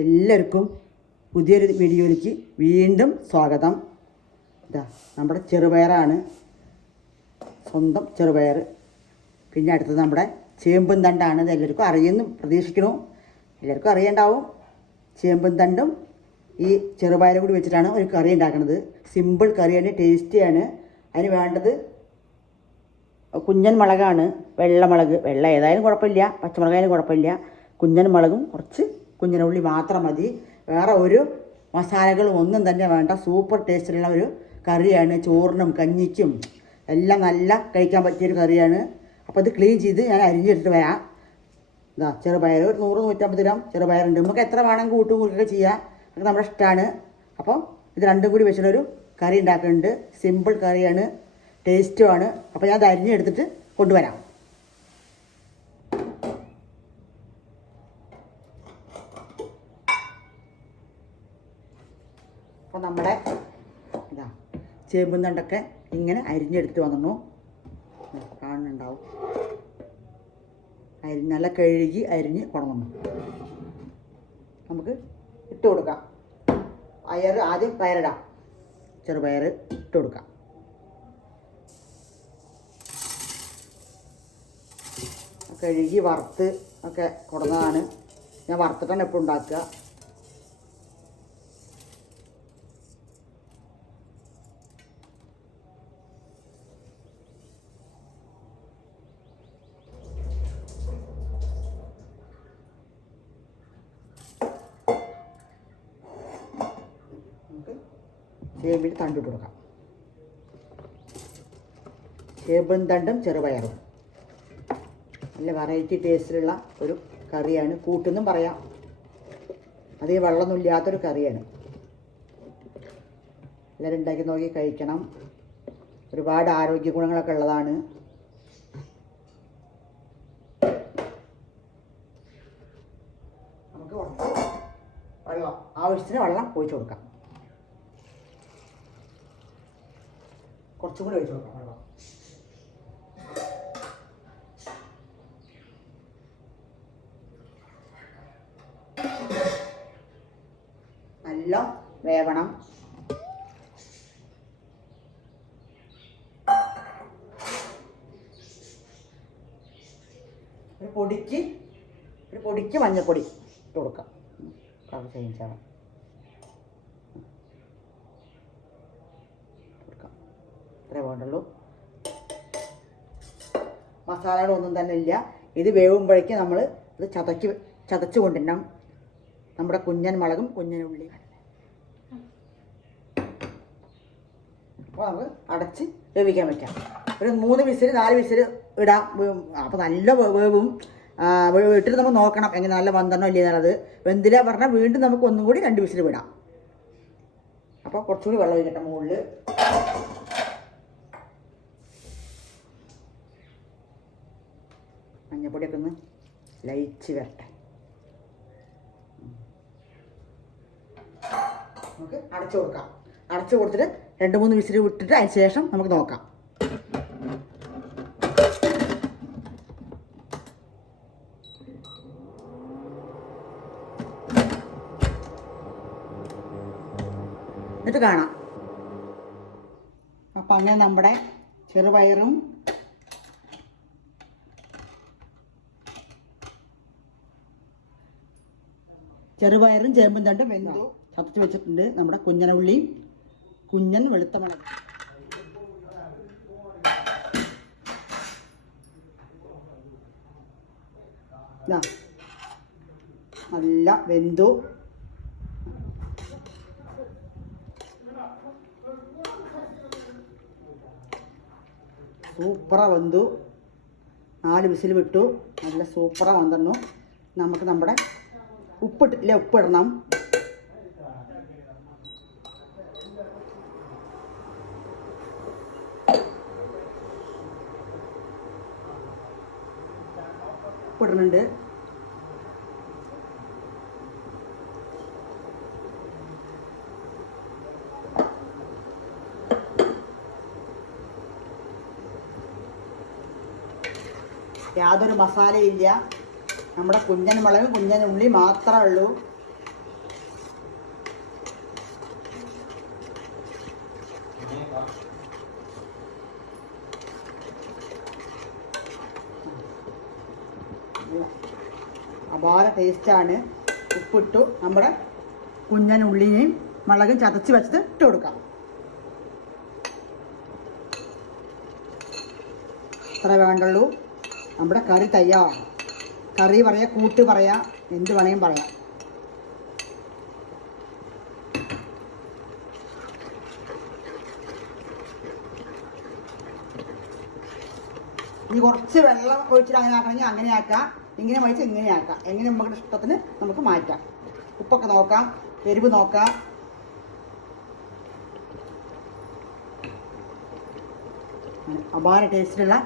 എല്ലാവർക്കും പുതിയൊരു വീഡിയോയിലേക്ക് വീണ്ടും സ്വാഗതം. ഇതാ നമ്മുടെ ചെറുപയറാണ്, സ്വന്തം ചെറുപയർ. പിന്നെ അടുത്തത് നമ്മുടെ ചേമ്പും തണ്ടാണ്. ഇത് എല്ലാവർക്കും അറിയുന്നു പ്രതീക്ഷിക്കണു, എല്ലാവർക്കും അറിയണ്ടാവും. ചേമ്പും തണ്ടും ഈ ചെറുപയറും കൂടി വെച്ചിട്ടാണ് ഒരു കറി ഉണ്ടാക്കുന്നത്. സിമ്പിൾ കറിയാണ്, ടേസ്റ്റിയാണ്. അതിന് വേണ്ടത് കുഞ്ഞൻ മുളകാണ്, വെള്ളമുളക്. വെള്ള ഏതായാലും കുഴപ്പമില്ല, പച്ചമുളകായാലും കുഴപ്പമില്ല. കുഞ്ഞൻ മുളകും കുറച്ച് കുഞ്ഞനുള്ളി മാത്രം മതി. വേറെ ഒരു മസാലകളും ഒന്നും തന്നെ വേണ്ട. സൂപ്പർ ടേസ്റ്റിലുള്ള ഒരു കറിയാണ്. ചോറിനും കഞ്ഞിക്കും എല്ലാം നല്ല കഴിക്കാൻ പറ്റിയൊരു കറിയാണ്. അപ്പോൾ ഇത് ക്ലീൻ ചെയ്ത് ഞാൻ അരിഞ്ഞെടുത്ത് വരാം. ഇതാ ചെറുപയർ ഒരു 100-150 ഗ്രാം ചെറുപയറുണ്ട്. നമുക്ക് എത്ര വേണം കൂട്ടും കൂട്ടുകയൊക്കെ ചെയ്യാം, അതൊക്കെ നമ്മുടെ ഇഷ്ടമാണ്. അപ്പോൾ ഇത് രണ്ടും കൂടി വെച്ചിട്ടൊരു കറി ഉണ്ടാക്കുന്നുണ്ട്. സിമ്പിൾ കറിയാണ്, ടേസ്റ്റുമാണ്. അപ്പോൾ ഞാൻ അത് അരിഞ്ഞെടുത്തിട്ട് കൊണ്ടുവരാം. അപ്പോൾ നമ്മുടെ ഇതാ ചേമ്പും തണ്ടൊക്കെ ഇങ്ങനെ അരിഞ്ഞെടുത്ത് വന്നു കാണുന്നുണ്ടാവും. നല്ല കഴുകി അരിഞ്ഞ് കൊണ്ടുവന്നു നമുക്ക് ഇട്ട് കൊടുക്കാം. ആദ്യം പയറിടാം. ചെറുപയർ ഇട്ട് കൊടുക്കാം. കഴുകി വറുത്ത് ഒക്കെ കൊടുന്നതാണ്. ഞാൻ വറുത്തിട്ടാണ് എപ്പോഴും ഉണ്ടാക്കുക. ചേമ്പിന് തണ്ടിട്ട് കൊടുക്കാം. ചേമ്പും തണ്ടും ചെറുപയറും നല്ല വെറൈറ്റി ടേസ്റ്റിലുള്ള ഒരു കറിയാണ്. കൂട്ടെന്നും പറയാം. അധികം വെള്ളമൊന്നും ഇല്ലാത്തൊരു കറിയാണ്. എല്ലാവരും ഉണ്ടാക്കി നോക്കി കഴിക്കണം. ഒരുപാട് ആരോഗ്യ ഗുണങ്ങളൊക്കെ ഉള്ളതാണ്. നമുക്ക് വെള്ളം ആവശ്യത്തിന് വെള്ളം ഒഴിച്ചു കൊടുക്കാം. കുറച്ചും കൂടി ഒഴിച്ചു കൊടുക്കാം വെള്ളം. നല്ല വേവണം. ഒരു പൊടിക്ക് മഞ്ഞൾപ്പൊടി ഇട്ട് കൊടുക്കാം. കളർ ചേഞ്ച് ആവാം. ഇത്രേ വേണ്ടുള്ളൂ. മസാലകളൊന്നും തന്നെ ഇല്ല. ഇത് വേവുമ്പോഴേക്ക് നമ്മൾ ഇത് ചതച്ച് കൊണ്ടിരണം. നമ്മുടെ കുഞ്ഞൻ മുളകും കുഞ്ഞനുള്ളി. അപ്പോൾ നമുക്ക് അടച്ച് വേവിക്കാൻ വയ്ക്കാം. ഒരു 3 വിസിൽ 4 വിസിൽ ഇടാം. അപ്പോൾ നല്ല വേവും. ഇട്ടിട്ട് നമുക്ക് നോക്കണം എങ്ങനെ നല്ല വന്നണോ ഇല്ല എന്നുള്ളത്. വെന്തില പറഞ്ഞാൽ വീണ്ടും നമുക്ക് ഒന്നും കൂടി 2 വിസിൽ വിടാം. അപ്പോൾ കുറച്ചുകൂടി വെള്ളം ഒഴിക്കട്ടെ മുകളിൽ. മഞ്ഞപ്പൊടിയൊക്കെ ഒന്ന് ലയിച്ച് വരട്ടെ. നമുക്ക് അടച്ചു കൊടുക്കാം. അടച്ചു കൊടുത്തിട്ട് 2-3 വിസിൽ വിട്ടിട്ട് അതിന് ശേഷം നമുക്ക് നോക്കാം. എന്നിട്ട് കാണാം. അപ്പം അങ്ങനെ നമ്മുടെ ചെറുപയറും ചേമ്പും തണ്ടും വെന്തോ ചതച്ച് വെച്ചിട്ടുണ്ട്. നമ്മുടെ കുഞ്ഞനുള്ളിയും കുഞ്ഞൻ വെളുത്ത മുളക് നല്ല വെന്തു. സൂപ്പറ വെന്തു. 4 വിസിൽ വിട്ടു. നല്ല സൂപ്പറ വന്നു. നമുക്ക് നമ്മുടെ ഉപ്പിടണം. ഉപ്പിടുന്നുണ്ട്. യാതൊരു മസാലയില്ല. നമ്മുടെ കുഞ്ഞൻ മുളകും കുഞ്ഞൻ ഉള്ളി മാത്രമേ ഉള്ളൂ. അപാര ടേസ്റ്റാണ്. ഉപ്പിട്ടു. നമ്മുടെ കുഞ്ഞൻ ഉള്ളിനെയും മുളകും ചതച്ച് വെച്ചത് ഇട്ട് കൊടുക്കാം. ഇത്ര വേണ്ടുള്ളൂ. നമ്മുടെ കറി തയ്യാർ. കറി പറയാം, കൂട്ട് പറയാം, എന്ത് വേണമെങ്കിലും പറയാം. ഇനി കുറച്ച് വെള്ളം ഒഴിച്ചിട്ട് അങ്ങനെ ആക്കണമെങ്കിൽ അങ്ങനെ ആക്കാം, ഇങ്ങനെ മേടിച്ച് ഇങ്ങനെ ആക്കാം. എങ്ങനെ നമ്മുടെ ഇഷ്ടത്തിന് നമുക്ക് മാറ്റാം. ഉപ്പൊക്കെ നോക്കാം, എരിവ് നോക്കാം. അപാര ടേസ്റ്റിലുള്ള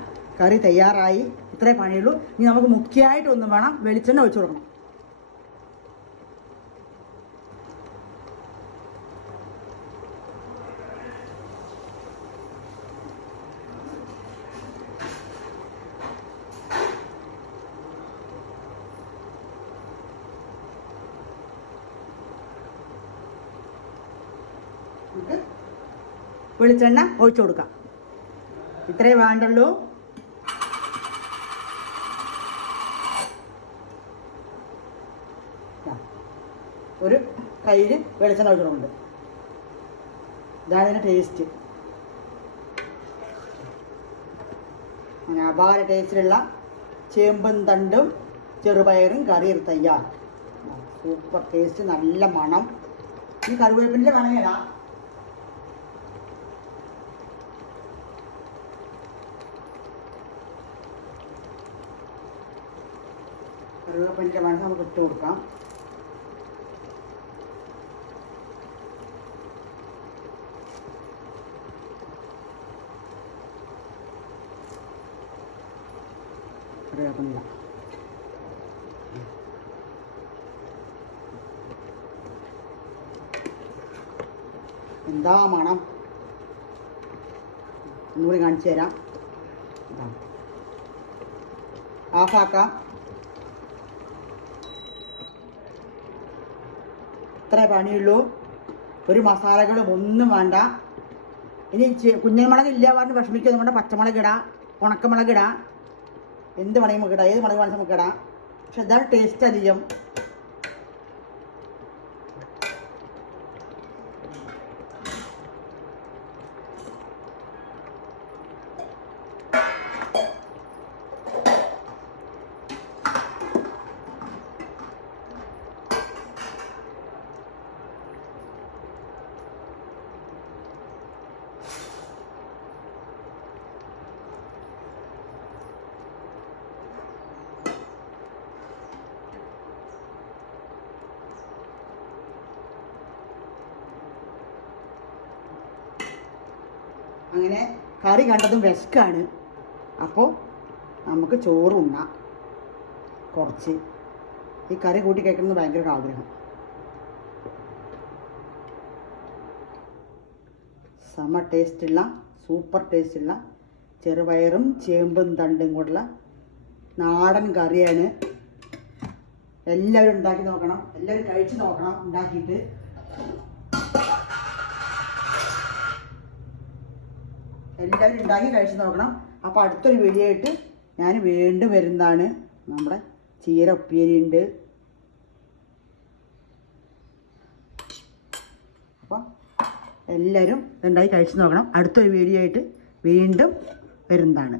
കറി തയ്യാറായി. ഇത്രേ പണിയുള്ളൂ. ഇനി നമുക്ക് മുഖ്യമായിട്ടൊന്നും വേണം, വെളിച്ചെണ്ണ ഒഴിച്ചു കൊടുക്കണം. നമുക്ക് വെളിച്ചെണ്ണ ഒഴിച്ചു കൊടുക്കാം. ഇത്രേ വേണ്ടുള്ളൂ. ഒരു കയ്യിൽ വെളിച്ചെണ്ണ ഒഴിച്ചിട്ടുണ്ട്. ഇതാണ് ഇതിൻ്റെ ടേസ്റ്റ്. അങ്ങനെ അപാര ടേസ്റ്റിലുള്ള ചേമ്പും തണ്ടും ചെറുപയറും കറി തയ്യാർ. സൂപ്പർ ടേസ്റ്റ്, നല്ല മണം. ഈ കറിവേപ്പിൻ്റെ വേണമെങ്കിലാ. കറിവേപ്പിൻ്റെ വേണം നമുക്ക് ഇട്ട് കൊടുക്കാം. കറിവേപ്പില എന്താ മണം! ഒന്നുകൂടി കാണിച്ചു തരാം. ഓഫാക്കാം. ഇത്രേ പണിയുള്ളൂ. ഒരു മസാലകളും ഒന്നും വേണ്ട. ഇനി കുഞ്ഞൻമുളക് ഇല്ല പറഞ്ഞ് വിഷമിക്കൊന്നും വേണ്ട. പച്ചമുളക് ഇടാം, ഉണക്കമുളക് ഇടാം, എന്ത് വേണമെങ്കിൽ നമുക്ക് ഇടാം. ഏത് മുളക് വേണമെങ്കിൽ നമുക്ക് ഇടാം. പക്ഷെ ഇതാണ് ടേസ്റ്റ് അധികം. അങ്ങനെ കറി കണ്ടതും വിശക്കാണ്. അപ്പോൾ നമുക്ക് ചോറുണ്ണാം. കുറച്ച് ഈ കറി കൂട്ടി കഴിക്കണമെന്ന് ഭയങ്കര ഒരു ആഗ്രഹം. സമ ടേസ്റ്റുള്ള സൂപ്പർ ടേസ്റ്റുള്ള ചെറുപയറും ചേമ്പും തണ്ടും കൂടെയുള്ള നാടൻ കറിയാണ്. എല്ലാവരും ഉണ്ടാക്കി നോക്കണം, എല്ലാവരും കഴിച്ച് നോക്കണം. ഉണ്ടാക്കിയിട്ട് എല്ലാവരും ഉണ്ടാക്കി കഴിച്ച് നോക്കണം. അപ്പോൾ അടുത്തൊരു വീഡിയോ ആയിട്ട് ഞാൻ വീണ്ടും വരുന്നതാണ്. നമ്മുടെ ചീര ഉപ്പേരി ഉണ്ട്. അപ്പോൾ എല്ലാവരും ഉണ്ടാക്കി കഴിച്ച് നോക്കണം. അടുത്തൊരു വീഡിയോ ആയിട്ട് വീണ്ടും വരുന്നതാണ്.